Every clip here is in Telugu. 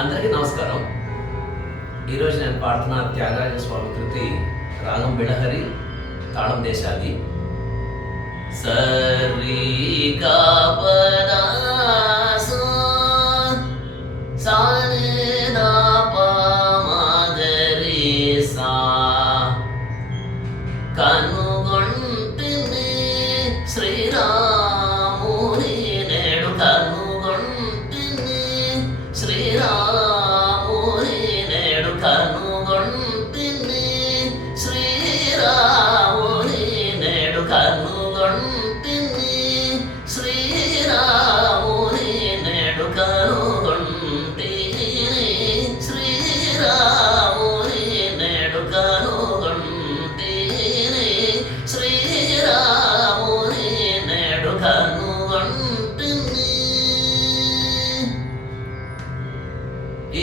అందరికీ నమస్కారం. ఈరోజు నేను పాడుతున్న త్యాగరాజ స్వామి కృతి రాగం బిళహరి, తాళం దేశాది. సరి గా పద సా ని ద ప మ గ రి సా కనుగొంటిని శ్రీరాముని నేడు కనుగొంటిని శ్రీరాముని నేడు కనుగొంటిని శ్రీరాముని నేడు కనుగొంటిని శ్రీరాముని నేడు కనుగొంటిని శ్రీరాముని నేడు కనుగొంటిని శ్రీరాముని నేడు కనుగొంటిని.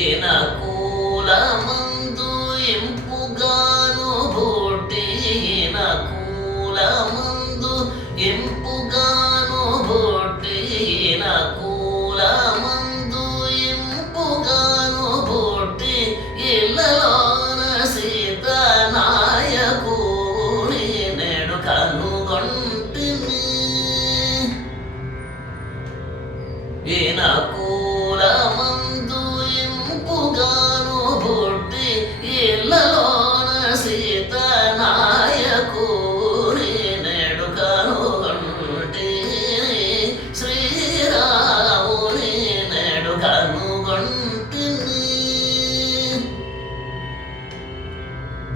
ఈయన కూలమందు ఇంపుగాను బోటి, ఈయన కూలమందు ఇంపుగాను బోటి, ఈయన కూలమందు ఇంపుగాను బోటి, ఇళ్ళలోన సీత నాయకుని నేడు కనుగొంటిని. ఈయన కూలమందు ఇంపుగాను బొట్టి, ఇళ్ళలోన సీత నాయకుని నేడు కనుగొంటిని శ్రీరాముని నేడు కనుగొంటిని.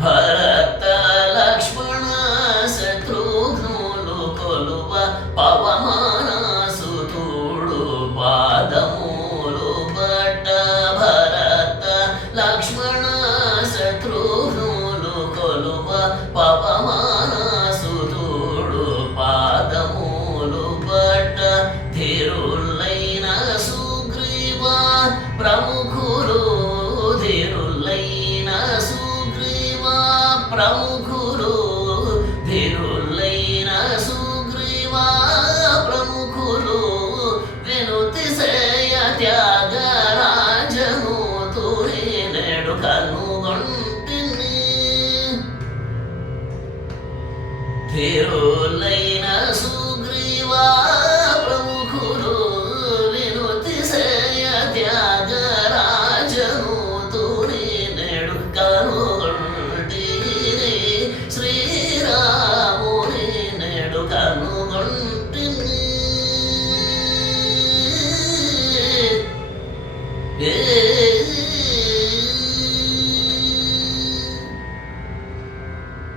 భరత లక్ష్మణ శత్రుఘ్నులు కొలువ పవమాన సుతుడు పాదములు బట్ట. భరత లక్ష్మణ శత్రుఘ్నులు కొలువ పవమాన సుతుడు పాదములు బట్ట. ధీరులైన సుగ్రీవ ప్రముఖులు, ధీరులైన సుగ్రీవ ప్రముఖులు, ధీరులైన సుగ్రీవ ప్రముఖులు, వినుతి సేయ త్యాగరాజను తూరి నేడు కనుగొంటిని. ధీరులైన సుగ్రీవ ప్రముఖులు, వినుతి సేయ త్యాగరాజను తూరి నేడు కనుగొంటిని శ్రీరాముని నేడు కనుగొంటిని.